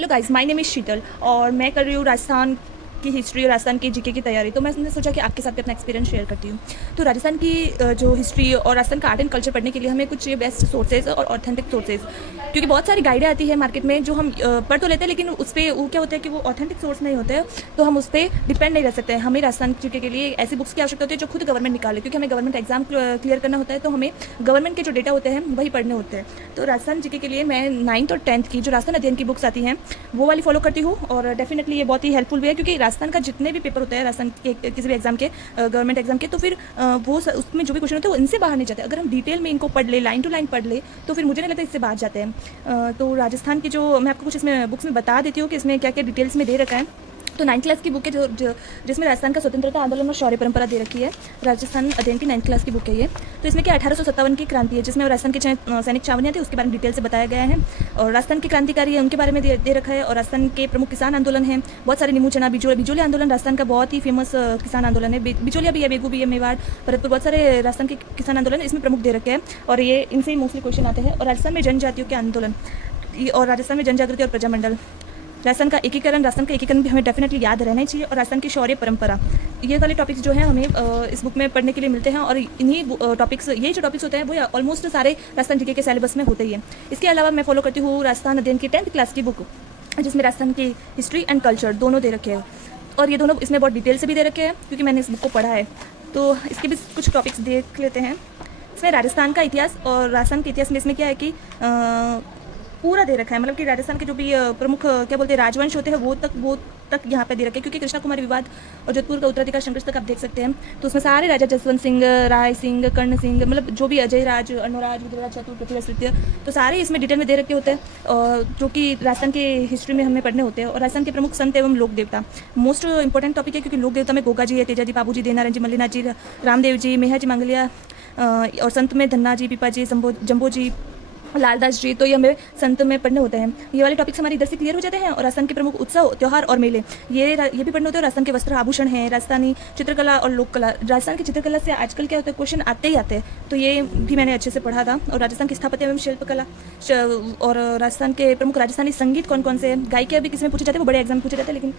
Hello guys, my name is Sheetal और मैं कर रही हूँ राजस्थान की हिस्ट्री और राजस्थान की जीके की तैयारी। तो मैंने सोचा कि आपके साथ भी अपना एक्सपीरियंस शेयर करती हूँ। तो राजस्थान की जो हिस्ट्री और राजस्थान का आर्ट एंड कल्चर पढ़ने के लिए हमें कुछ बेस्ट सोर्सेज और ऑथेंटिक सोर्सेज, क्योंकि बहुत सारी गाइडें आती है मार्केट में जो हम पढ़ तो लेते हैं, लेकिन उस पर वो क्या होता है कि वो ऑथेंटिक सोर्स नहीं होते हैं, तो हम उस पर डिपेंड नहीं रह सकते हैं। हमें राजस्थान जीके के लिए ऐसी बुक्स की आवश्यकता होती है जो खुद गवर्नमेंट निकाले, क्योंकि हमें गवर्नमेंट एग्जाम क्लियर करना होता है, तो हमें गवर्नमेंट के जो डेटा होते हैं वही पढ़ने होते हैं। तो राजस्थान जीके के लिए मैं 9th और 10th की जो राजस्थान अध्ययन की बुक्स आती हैं वो वाली फॉलो करती हूँ, और डेफिनेटली ये बहुत ही हेल्पफुल भी है, क्योंकि राजस्थान का जितने भी पेपर होते हैं राजस्थान के किसी भी एग्जाम के, गवर्नमेंट एग्जाम के, तो फिर उसमें जो भी क्वेश्चन होते हैं वो इनसे बाहर नहीं जाते। अगर हम डिटेल में इनको पढ़ ले, लाइन टू लाइन पढ़ ले, तो फिर मुझे नहीं लगता इससे बाहर जाते हैं। तो राजस्थान की जो मैं आपको कुछ इसमें बुक्स में बता देती हूँ कि इसमें क्या क्या डिटेल्स में दे रखा है। तो 9th क्लास की बुक है जिसमें राजस्थान का स्वतंत्रता आंदोलन और शौर्य परंपरा दे रखी है। राजस्थान अध्ययन की 9th क्लास की बुक है ये। तो इसमें क्या 1857 की क्रांति है, जिसमें राजस्थान के सैनिक छावनियाँ थी उसके बारे में डिटेल से बताया गया है, और राजस्थान के क्रांतिकारी है उनके बारे में दे रखा है, और राजस्थान के प्रमुख किसान आंदोलन हैं बहुत सारे, नीमू चना बिजोली आंदोलन राजस्थान का बहुत ही फेमस किसान आंदोलन है। बिचौलिया भी है, बेगू भी है, मेवाड़, भरतपुर, बहुत सारे राजस्थान के किसान आंदोलन इसमें प्रमुख दे रखे हैं, और ये इनसे ही मोस्टली क्वेश्चन आते हैं। और राजस्थान में जनजातियों के आंदोलन, और राजस्थान में जनजागृति और प्रजामंडल, राजस्थान का एकीकरण भी हमें डेफिनेटली याद रहना ही चाहिए, और राजस्थान की शौर्य परंपरा, ये वाले टॉपिक्स जो हैं हमें इस बुक में पढ़ने के लिए मिलते हैं। और इन्हीं टॉपिक्स, ये जो टॉपिक्स होते हैं वो ऑलमोस्ट सारे राजस्थान जीके के सिलेबस में होते ही हैं। इसके अलावा मैं फॉलो करती हूँ राजस्थान अध्ययन की 10th क्लास की बुक, जिसमें राजस्थान की हिस्ट्री एंड कल्चर दोनों दे रखे हैं, और ये दोनों इसमें बहुत डिटेल से भी दे रखे हैं, क्योंकि मैंने इस बुक को पढ़ा है। तो इसके भी कुछ टॉपिक्स देख लेते हैं। इसमें राजस्थान का इतिहास, और राजस्थान के इतिहास में इसमें क्या है कि पूरा दे रखा है, मतलब कि राजस्थान के जो भी प्रमुख क्या बोलते हैं राजवंश होते हैं वो तक यहाँ पे दे रखे हैं, क्योंकि कृष्णा कुमारी विवाद और जोधपुर का उत्तराधिकार संघर्ष तक आप देख सकते हैं। तो उसमें सारे राजा जसवंत सिंह, राय सिंह, कर्ण सिंह, मतलब जो भी अजय राज, अनुराज, विजयराज, चतुर, पृथ्वीराज तृतीय, तो सारे इसमें डिटेल में दे रखे होते हैं, और जो कि राजस्थान के हिस्ट्री में हमें पढ़ने होते हैं। और राजस्थान के प्रमुख संत एवं लोक देवता मोस्ट इंपॉर्टेंट टॉपिक है, क्योंकि लोक देवता में गोगा जी है, तेजा जी, बाबू जी, देनारायण जी, मल्लीनाथ जी, रामदेव जी, मेहा जी मांगलिया, और संत में धन्ना जी, पीपा जी, जम्बो जी, लालदास जी, तो ये हमें संत में पढ़ने होते हैं। ये वाले टॉपिक्स हमारे इधर से क्लियर हो जाते हैं। और राजस्थान के प्रमुख उत्सव, त्यौहार और मेले, ये भी पढ़ने होते हैं। राजस्थान के वस्त्र आभूषण हैं, राजस्थानी चित्रकला और लोक कला, राजस्थान की चित्रकला से आजकल क्या होता है क्वेश्चन आते ही आते हैं, तो ये भी मैंने अच्छे से पढ़ा था। और राजस्थान की स्थापत्य एवं शिल्पकला, और राजस्थान के प्रमुख राजस्थानी संगीत कौन कौन से हैं, गायिका अभी किसमें पूछे जाते हैं, वो बड़े एग्जाम में पूछे जाते हैं, लेकिन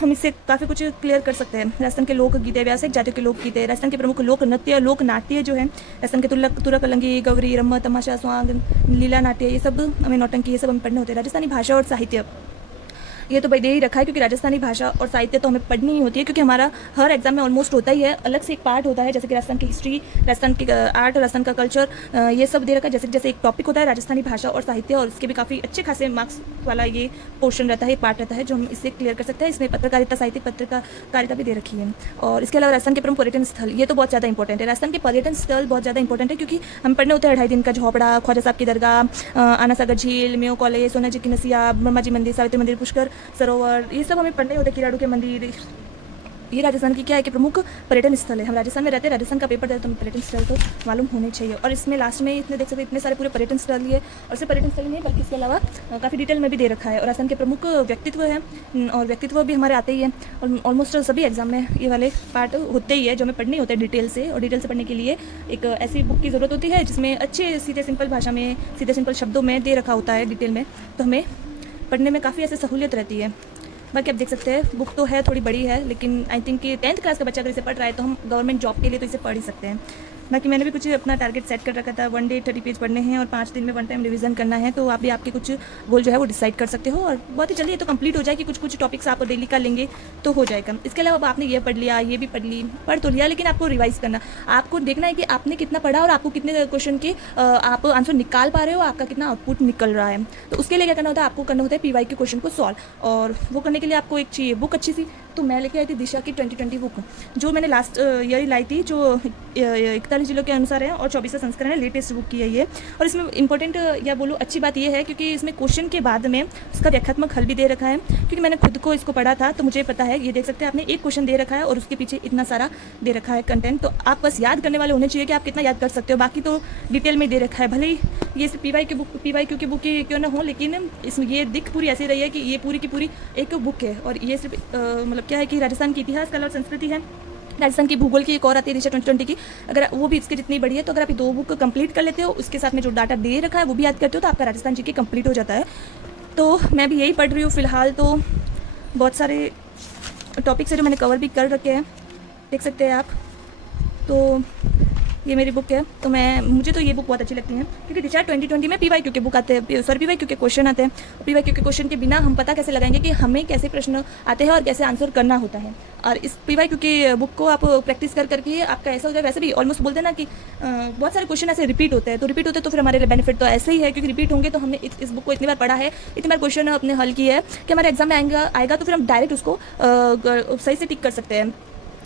हम इससे काफ़ी कुछ क्लियर कर सकते हैं। राजस्थान के लोकगीत है, व्यावसायिक जातियों के लोकगीत है, राजस्थान के प्रमुख लोक नृत्य, लोक नाट्य जो है, राजस्थान के तुरक अलंगी, गौरी, रम्म, तमाशा, स्वांग, लीला नाट्य, ये सब हमें नौटंकी, ये सब हमें पढ़ने होते हैं। राजस्थानी भाषा और साहित्य, ये तो भाई दे ही रखा है, क्योंकि राजस्थानी भाषा और साहित्य तो हमें पढ़नी ही होती है, क्योंकि हमारा हर एग्जाम में ऑलमोस्ट होता ही है। अलग से एक पार्ट होता है, जैसे कि राजस्थान की हिस्ट्री, राजस्थान की आर्ट, राजस्थान का कल्चर, ये सब दे रखा है। जैसे जैसे एक टॉपिक होता है राजस्थानी भाषा और साहित्य, और इसके भी काफ़ी अच्छे खासे मार्क्स वाला ये पोर्शन रहता है, पार्ट रहता है, जो हम इससे क्लियर कर सकते हैं। इसमें पत्रकारिता, साहित्यिक पत्रकारिता भी दे रखी है। और इसके अलावा राजस्थान के प्रमुख पर्यटन स्थल, ये तो बहुत ज़्यादा इंपॉर्टेंट है। राजस्थान के पर्यटन स्थल बहुत ज़्यादा इंपॉर्टेंट है, क्योंकि हम पढ़ने होते हैं 2.5 दिन का झोपड़ा, ख्वाजा साहब की दरगाह, आना सागर झील, मेयो कॉलेज, सोना जी की नसिया, ब्रह्मा जी मंदिर, सावित्री मंदिर, पुष्कर सरोवर, ये सब हमें पढ़ने होते हैं, किराड़ू के मंदिर। ये राजस्थान की क्या है कि प्रमुख पर्यटन स्थल है। हम राजस्थान में रहते हैं, राजस्थान का पेपर देते हैं, तो हमें पर्यटन स्थल तो मालूम होने चाहिए। और इसमें लास्ट में इतने देख सकते इतने सारे पूरे पर्यटन स्थल ही है, और सिर्फ पर्यटन स्थल नहीं बल्कि इसके अलावा काफ़ी डिटेल में भी दे रखा है। और राजस्थान के प्रमुख व्यक्तित्व हैं, और व्यक्तित्व भी हमारे आते ही हैं, और ऑलमोस्ट सभी एग्जाम में ये वाले पार्ट होते ही है, जो हमें पढ़ने होते हैं डिटेल से। और डिटेल से पढ़ने के लिए एक ऐसी बुक की ज़रूरत होती है जिसमें अच्छे सीधे सिंपल भाषा में, सीधे सिंपल शब्दों में दे रखा होता है डिटेल में, तो हमें पढ़ने में काफ़ी ऐसे सहूलियत रहती है। बाकी आप देख सकते हैं बुक तो है थोड़ी बड़ी है, लेकिन आई थिंक कि 10th क्लास का बच्चा अगर इसे पढ़ रहा है तो हम गवर्नमेंट जॉब के लिए तो इसे पढ़ ही सकते हैं। बाकी मैंने भी कुछ अपना टारगेट सेट कर रखा था, 1 डे 30 पेज पढ़ने हैं और 5 दिन में 1 टाइम रिवीजन करना है। तो आप भी आपके कुछ गोल जो है वो डिसाइड कर सकते हो, और बहुत ही जल्दी ये तो कंप्लीट हो जाएगी। कुछ टॉपिक्स आप डेली का लेंगे तो हो जाएगा। इसके अलावा आपने ये पढ़ लिया, ये भी पढ़ तो लिया, लेकिन आपको रिवाइज करना, आपको देखना है कि आपने कितना पढ़ा और आपको कितने क्वेश्चन के आप आंसर निकाल पा रहे हो, आपका कितना आउटपुट निकल रहा है। तो उसके लिए क्या करना होता है, आपको करना होता है PY के क्वेश्चन को सॉल्व, और वो करने के लिए आपको एक चाहिए बुक अच्छी सी। तो मैं लेके आई थी दिशा की 2020 बुक, जो मैंने लास्ट ईयर लाई थी, जो 41 जिलों के अनुसार है, और 24वां संस्करण है, लेटेस्ट बुक की है ये। और इसमें इंपॉर्टेंट या बोलो अच्छी बात ये है, क्योंकि इसमें क्वेश्चन के बाद में उसका व्याख्यात्मक हल भी दे रखा है, क्योंकि मैंने खुद को इसको पढ़ा था तो मुझे पता है। ये देख सकते हैं आपने एक क्वेश्चन दे रखा है और उसके पीछे इतना सारा दे रखा है कंटेंट, तो आप बस याद करने वाले होने चाहिए कि आप कितना याद कर सकते हो। बाकी तो डिटेल में दे रखा है, भले ही ये PY की बुक, PYQ की बुक क्यों ना हो, लेकिन इसमें ये दिख पूरी ऐसी रही है कि ये पूरी की पूरी एक बुक है। और ये सिर्फ मतलब क्या है कि राजस्थान की इतिहास, कला और संस्कृति है, राजस्थान की भूगोल की एक और आती है दिशा 2020 की, अगर वो भी इसके जितनी बड़ी है, तो अगर आप ये 2 बुक कंप्लीट कर लेते हो, उसके साथ में जो डाटा दे रखा है वो भी याद करते हो, तो आपका राजस्थान जी के कंप्लीट हो जाता है। तो मैं भी यही पढ़ रही हूँ फ़िलहाल। तो बहुत सारे टॉपिक्स है जो मैंने कवर भी कर रखे हैं, देख सकते हैं आप। तो ये मेरी बुक है। तो मुझे तो ये बुक बहुत अच्छी लगती है, क्योंकि रिचार्ड 2020 में PYQ के बुक आते हैं, सॉरी PYQ के क्वेश्चन आते हैं। PYQ के क्वेश्चन के बिना हम पता कैसे लगाएंगे कि हमें कैसे प्रश्न आते हैं और कैसे आंसर करना होता है। और इस PYQ के बुक को आप प्रैक्टिस कर करके आपका ऐसा हो जाए। वैसे भी ऑलमोस्ट बोलते हैं ना कि बहुत सारे क्वेश्चन ऐसे रिपीट होते हैं, तो फिर हमारे लिए बेनिफिट तो ऐसे ही है, क्योंकि रिपीट होंगे तो हमने इस बुक को इतनी बार पढ़ा है, इतनी बार क्वेश्चन अपने हल किया है कि हमारे एग्जाम में आएगा तो फिर हम डायरेक्ट उसको सही से टिक कर सकते हैं।